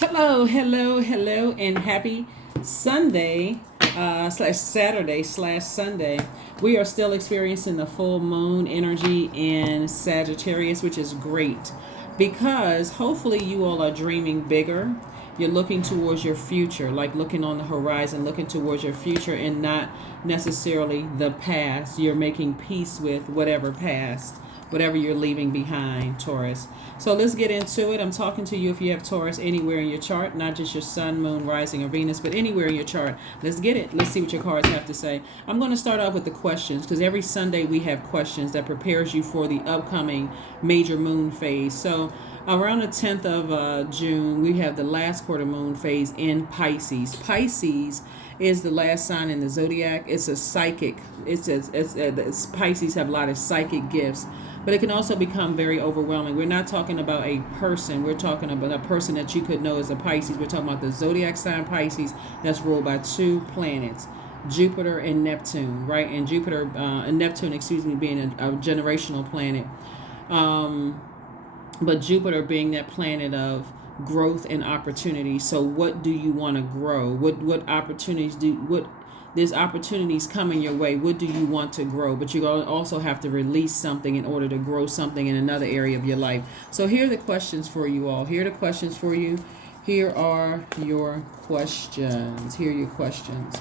Hello, hello, hello, and happy Sunday slash Saturday slash Sunday. We are still experiencing the full moon energy in Sagittarius, which is great because hopefully you all are dreaming bigger. You're looking towards your future, like looking on the horizon, looking towards your future and not necessarily the past. You're making peace with whatever past, whatever you're leaving behind, Taurus. So let's get into it. I'm talking to you if you have Taurus anywhere in your chart, not just your sun, moon, rising, or Venus, but anywhere in your chart. Let's get it. Let's see what your cards have to say. I'm going to start off with the questions because every Sunday we have questions that prepares you for the upcoming major moon phase. So around the 10th of June, we have the last quarter moon phase in Pisces. Pisces is the last sign in the Zodiac. It's a psychic. It's Pisces have a lot of psychic gifts, but it can also become very overwhelming. We're not talking about a person. We're talking about a person that you could know as a Pisces. We're talking about the Zodiac sign Pisces that's ruled by two planets, Jupiter and Neptune, right? And Jupiter and Neptune, being a generational planet. But Jupiter being that planet of growth and opportunity. So what do you want to grow? What opportunities there's opportunities coming your way. What do you want to grow? But you also have to release something in order to grow something in another area of your life. So here are the questions for you all. Here are the questions for you. Here are your questions. Here are your questions.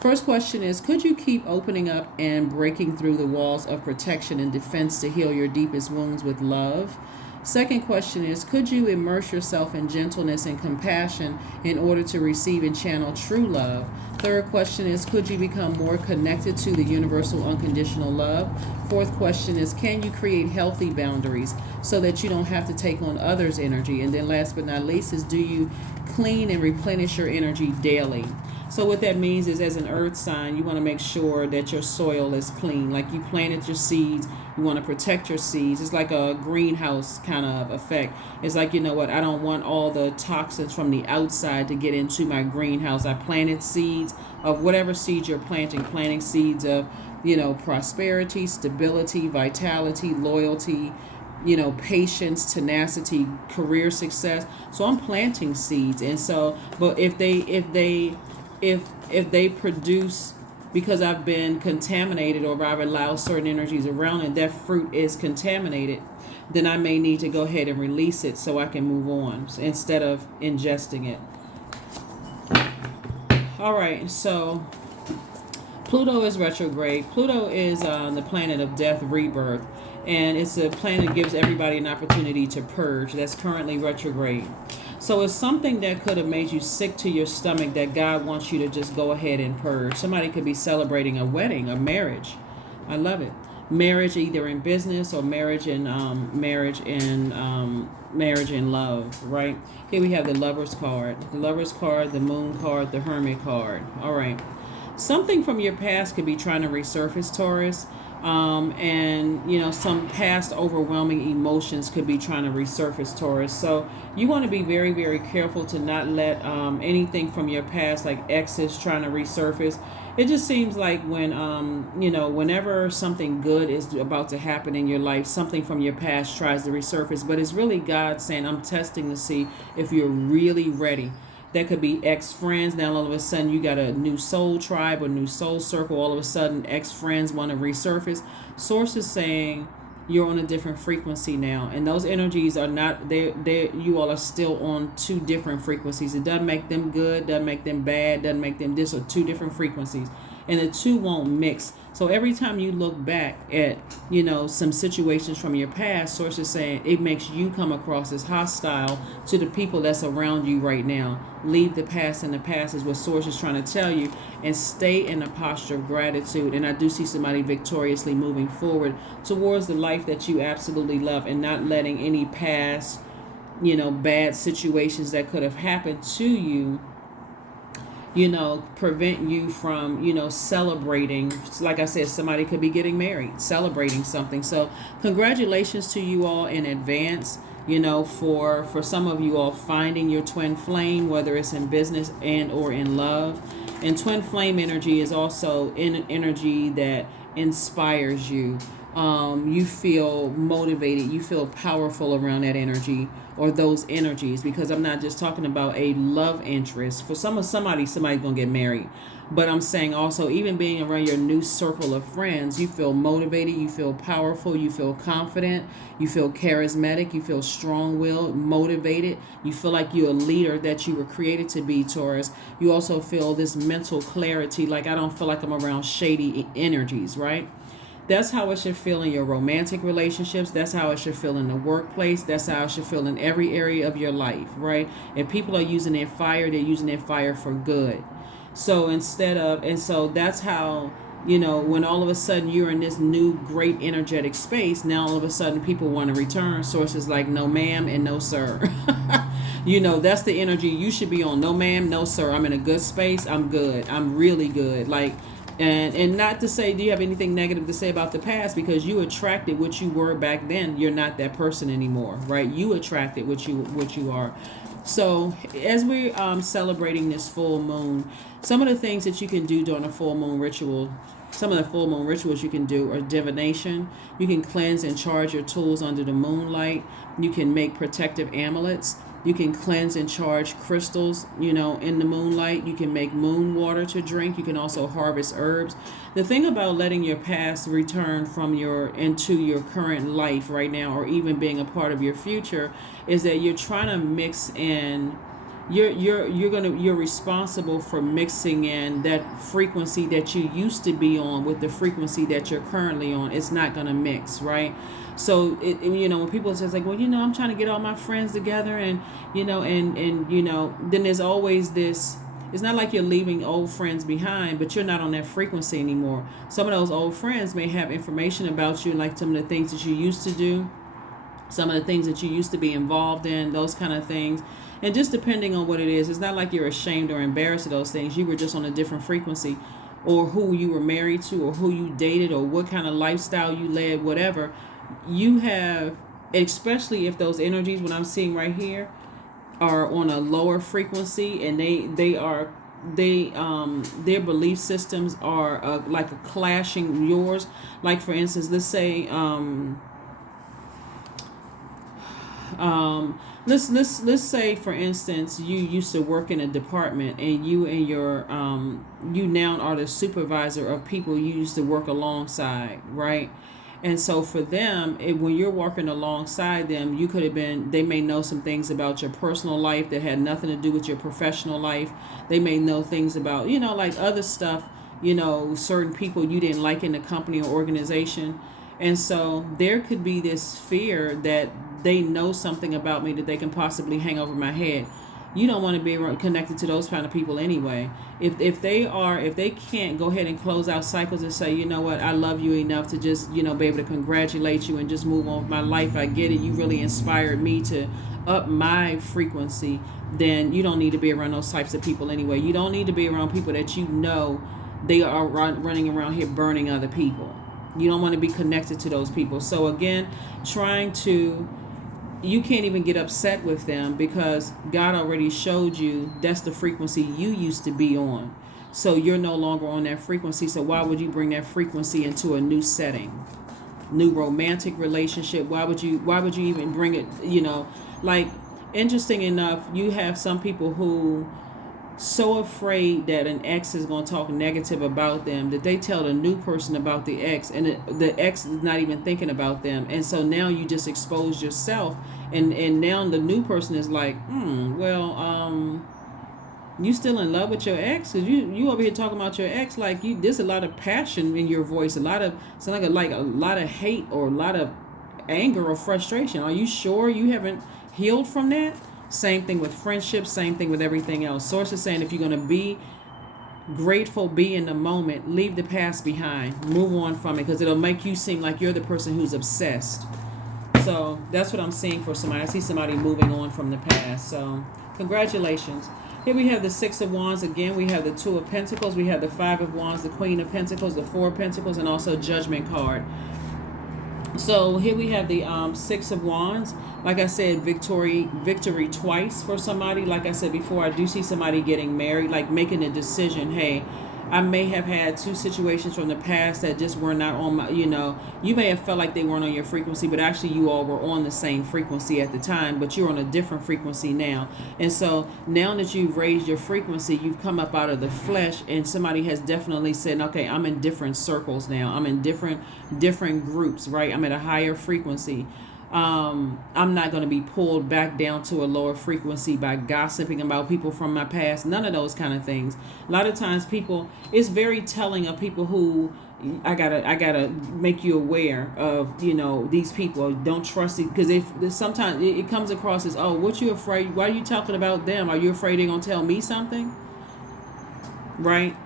First question is, could you keep opening up and breaking through the walls of protection and defense to heal your deepest wounds with love? Second question is, could you immerse yourself in gentleness and compassion in order to receive and channel true love? Third question is, could you become more connected to the universal unconditional love? Fourth question is, can you create healthy boundaries so that you don't have to take on others' energy? And then last but not least is, do you clean and replenish your energy daily? So what that means is, as an earth sign, you want to make sure that your soil is clean. Like you planted your seeds, you want to protect your seeds. It's like a greenhouse kind of effect. It's like, you know what, I don't want all the toxins from the outside to get into my greenhouse. I planted seeds of whatever seeds you're planting seeds of, prosperity, stability, vitality, loyalty, patience, tenacity, career success. So I'm planting seeds. And so, but if they produce, because I've been contaminated or I've allowed certain energies around and that fruit is contaminated, then I may need to go ahead and release it so I can move on instead of ingesting it. All right, so Pluto is retrograde. Pluto is the planet of death, rebirth, and it's a planet that gives everybody an opportunity to purge. That's currently retrograde. So it's something that could have made you sick to your stomach that God wants you to just go ahead and purge. Somebody could be celebrating a wedding, a marriage. I love it. Marriage, either in business or marriage in love, right? Here we have the Lover's card, the Moon card, the Hermit card. All right. Something from your past could be trying to resurface, Taurus. And some past overwhelming emotions could be trying to resurface, Taurus. So you want to be very, very careful to not let anything from your past, like exes, trying to resurface. It just seems like whenever something good is about to happen in your life, something from your past tries to resurface. But it's really God saying, I'm testing to see if you're really ready. That could be ex-friends. Now all of a sudden you got a new soul tribe or new soul circle. All of a sudden ex-friends want to resurface. Source is saying you're on a different frequency now, and those energies are not they you all are still on two different frequencies. It doesn't make them good, doesn't make them bad, doesn't make them this, or two different frequencies, and the two won't mix. So every time you look back at some situations from your past, Source is saying it makes you come across as hostile to the people that's around you right now. Leave the past in the past is what Source is trying to tell you, and stay in a posture of gratitude. And I do see somebody victoriously moving forward towards the life that you absolutely love, and not letting any past bad situations that could have happened to you prevent you from, celebrating. Like I said, somebody could be getting married, celebrating something. So congratulations to you all in advance, for some of you all finding your twin flame, whether it's in business and or in love. And twin flame energy is also an energy that inspires you. You feel motivated, you feel powerful around that energy or those energies, because I'm not just talking about a love interest. For somebody's gonna get married, but I'm saying also, even being around your new circle of friends, you feel motivated, you feel powerful, you feel confident, you feel charismatic, you feel strong-willed, motivated, you feel like you're a leader that you were created to be, Taurus. You also feel this mental clarity, like I don't feel like I'm around shady energies, right? That's how it should feel in your romantic relationships. That's how it should feel in the workplace. That's how it should feel in every area of your life, right? If people are using their fire, they're using their fire for good. So so that's how, when all of a sudden you're in this new great energetic space, now all of a sudden people want to return. Sources like, no ma'am and no sir. That's the energy you should be on. No ma'am, no sir. I'm in a good space. I'm good. I'm really good. Like, and not to say, do you have anything negative to say about the past, because you attracted what you were back then. You're not that person anymore, right? You attracted what you are. So as we're celebrating this full moon, some of the things that you can do during a full moon ritual, some of the full moon rituals you can do are divination. You can cleanse and charge your tools under the moonlight. You can make protective amulets. You can cleanse and charge crystals, in the moonlight. You can make moon water to drink. You can also harvest herbs. The thing about letting your past return into your current life right now, or even being a part of your future, is that you're trying to mix in. You're responsible for mixing in that frequency that you used to be on with the frequency that you're currently on. It's not gonna mix, right? So when people say like, well, I'm trying to get all my friends together, and then there's always this. It's not like you're leaving old friends behind, but you're not on that frequency anymore. Some of those old friends may have information about you, like some of the things that you used to do, some of the things that you used to be involved in, those kind of things. And just depending on what it is, it's not like you're ashamed or embarrassed of those things. You were just on a different frequency, or who you were married to, or who you dated, or what kind of lifestyle you led, whatever. You have, especially if those energies, what I'm seeing right here, are on a lower frequency, and their belief systems are like a clashing yours. Like, for instance, let's say let's say, for instance, you used to work in a department, and you now are the supervisor of people you used to work alongside, right? And so for them, when you're working alongside them, they may know some things about your personal life that had nothing to do with your professional life. They may know things about, like other stuff, certain people you didn't like in the company or organization. And so there could be this fear that they know something about me that they can possibly hang over my head. You don't want to be connected to those kind of people anyway. If they can't go ahead and close out cycles and say, you know what, I love you enough to just, be able to congratulate you and just move on with my life. I get it. You really inspired me to up my frequency. Then you don't need to be around those types of people anyway. You don't need to be around people that they are running around here burning other people. You don't want to be connected to those people. So again, you can't even get upset with them, because God already showed you that's the frequency you used to be on. So you're no longer on that frequency. So why would you bring that frequency into a new setting, new romantic relationship? Why would you even bring it? Like, interesting enough, you have some people who so afraid that an ex is going to talk negative about them that they tell the new person about the ex, and the ex is not even thinking about them. And so now you just expose yourself, and now the new person is like, you still in love with your ex? Because you over here talking about your ex like there's a lot of passion in your voice, sound like a lot of hate, or a lot of anger or frustration. Are you sure you haven't healed from that? Same thing with friendships, same thing with everything else. Source is saying, if you're going to be grateful, be in the moment, leave the past behind, move on from it, because it'll make you seem like you're the person who's obsessed. So that's what I'm seeing for somebody. I see somebody moving on from the past. So congratulations. Here we have the Six of Wands. Again, we have the Two of Pentacles. We have the Five of Wands, the Queen of Pentacles, the Four of Pentacles, and also Judgment card. So here we have the Six of Wands. Like I said, victory twice for somebody. Like I said before, I do see somebody getting married, like making a decision. Hey, I may have had two situations from the past that just were not on my, you may have felt like they weren't on your frequency, but actually you all were on the same frequency at the time, but you're on a different frequency now. And so now that you've raised your frequency, you've come up out of the flesh, and somebody has definitely said, okay, I'm in different circles now. I'm in different groups, right? I'm at a higher frequency. I'm not going to be pulled back down to a lower frequency by gossiping about people from my past. None of those kind of things. A lot of times people, it's very telling of people who, I gotta make you aware of, these people. Don't trust it, because if sometimes it comes across as, oh, what you afraid? Why are you talking about them? Are you afraid they're gonna tell me something? Right?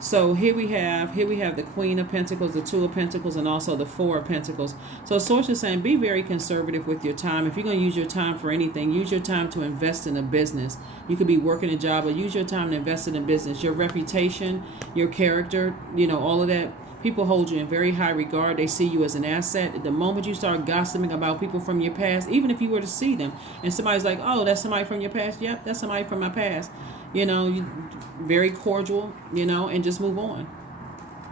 So here we have the Queen of Pentacles, the Two of Pentacles, and also the Four of Pentacles. So Source is saying, be very conservative with your time. If you're going to use your time for anything, use your time to invest in a business. You could be working a job, but use your time to invest in a business. Your reputation, your character, all of that. People hold you in very high regard. They see you as an asset. The moment you start gossiping about people from your past, even if you were to see them, and somebody's like, oh, that's somebody from your past. Yep, that's somebody from my past. You very cordial, and just move on.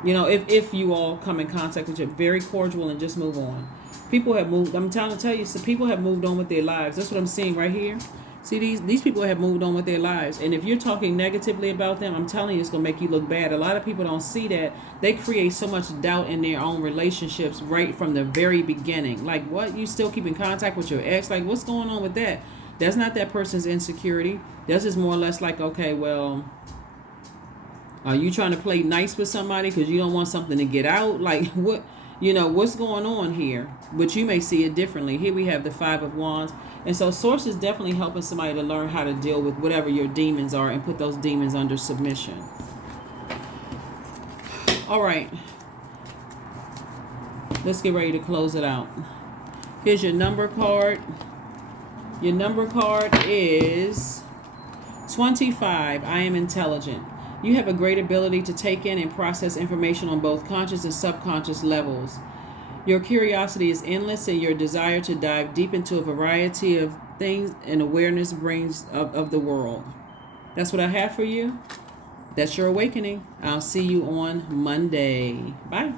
If you all come in contact with you, very cordial and just move on. People have moved. I'm trying to tell you, so people have moved on with their lives. That's what I'm seeing right here. See, these people have moved on with their lives. And if you're talking negatively about them, I'm telling you, it's going to make you look bad. A lot of people don't see that. They create so much doubt in their own relationships right from the very beginning. Like, what? You still keep in contact with your ex? Like, what's going on with that? That's not that person's insecurity. That's just more or less like, okay, well, are you trying to play nice with somebody because you don't want something to get out? Like, what, what's going on here? But you may see it differently. Here we have the Five of Wands. And so Source is definitely helping somebody to learn how to deal with whatever your demons are and put those demons under submission. All right. Let's get ready to close it out. Here's your number card. Your number card is 25. I am intelligent. You have a great ability to take in and process information on both conscious and subconscious levels. Your curiosity is endless, and your desire to dive deep into a variety of things and awareness brings of the world. That's what I have for you. That's your awakening. I'll see you on Monday. Bye.